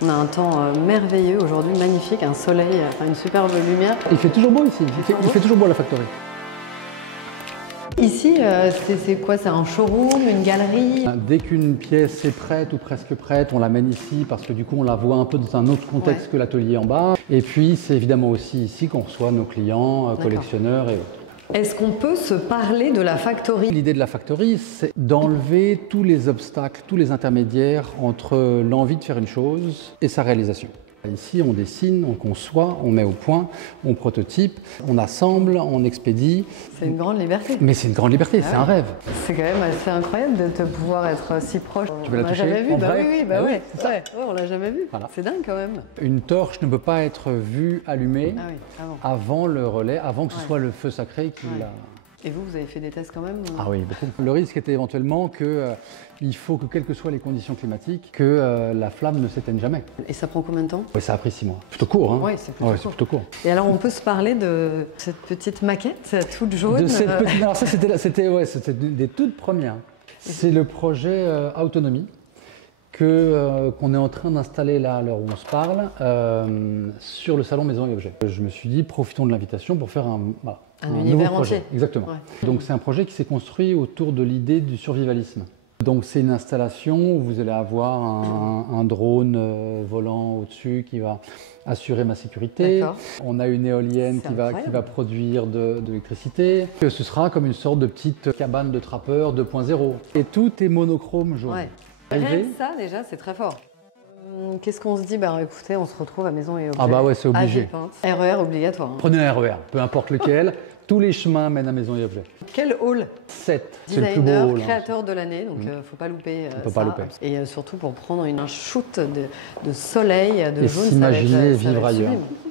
On a un temps merveilleux aujourd'hui, magnifique, un soleil, une superbe lumière. Il fait toujours beau ici, il fait toujours beau à la Factory. Ici, c'est quoi? C'est un showroom, une galerie? Dès qu'une pièce est prête ou presque prête, on l'amène ici parce que du coup on la voit un peu dans un autre contexte que l'atelier en bas. Et puis c'est évidemment aussi ici qu'on reçoit nos clients, collectionneurs et autres. Est-ce qu'on peut se parler de la Factory? L'idée de la Factory, c'est d'enlever tous les obstacles, tous les intermédiaires entre l'envie de faire une chose et sa réalisation. Ici, on dessine, on conçoit, on met au point, on prototype, on assemble, on expédie. C'est une grande liberté. Mais c'est une grande liberté, c'est un rêve. C'est quand même assez incroyable de te pouvoir être si proche. Tu veux la toucher? On l'a jamais vu, oui, on l'a jamais vu. Voilà. C'est dingue quand même. Une torche ne peut pas être vue allumée avant le relais, avant que ce soit le feu sacré qui l'a... Et vous avez fait des tests quand même? Ah oui, beaucoup. Le risque était éventuellement qu'il faut que, quelles que soient les conditions climatiques, que la flamme ne s'éteigne jamais. Et ça prend combien de temps? Oui, ça a pris 6 mois. Plutôt court, hein? Oui, c'est plutôt court. Et alors, on peut se parler de cette petite maquette toute jaune? De cette petite... Alors ça, c'était des toutes premières. C'est le projet Autonomie qu'on est en train d'installer là, à l'heure où on se parle, sur le salon Maison et Objets. Je me suis dit, profitons de l'invitation pour faire un univers nouveau projet. entier. Exactement. Ouais. Donc c'est un projet qui s'est construit autour de l'idée du survivalisme. Donc c'est une installation où vous allez avoir un drone volant au-dessus qui va assurer ma sécurité. On a une éolienne qui va produire de l'électricité. Ce sera comme une sorte de petite cabane de trappeur 2.0. Et tout est monochrome jaune. Ouais. Rien que ça, déjà, c'est très fort. Qu'est-ce qu'on se dit? Écoutez, on se retrouve à Maison et Objets. Ah bah ouais, c'est obligé. RER obligatoire. Prenez un RER, peu importe lequel. Tous les chemins mènent à Maison et Objets. Quel hall? 7, c'est le plus beau Designer, hall. créateur de l'année, donc faut pas louper on peut pas louper. Et surtout pour prendre un shoot de soleil, de jaune, s'imaginer vivre ailleurs. Sublime.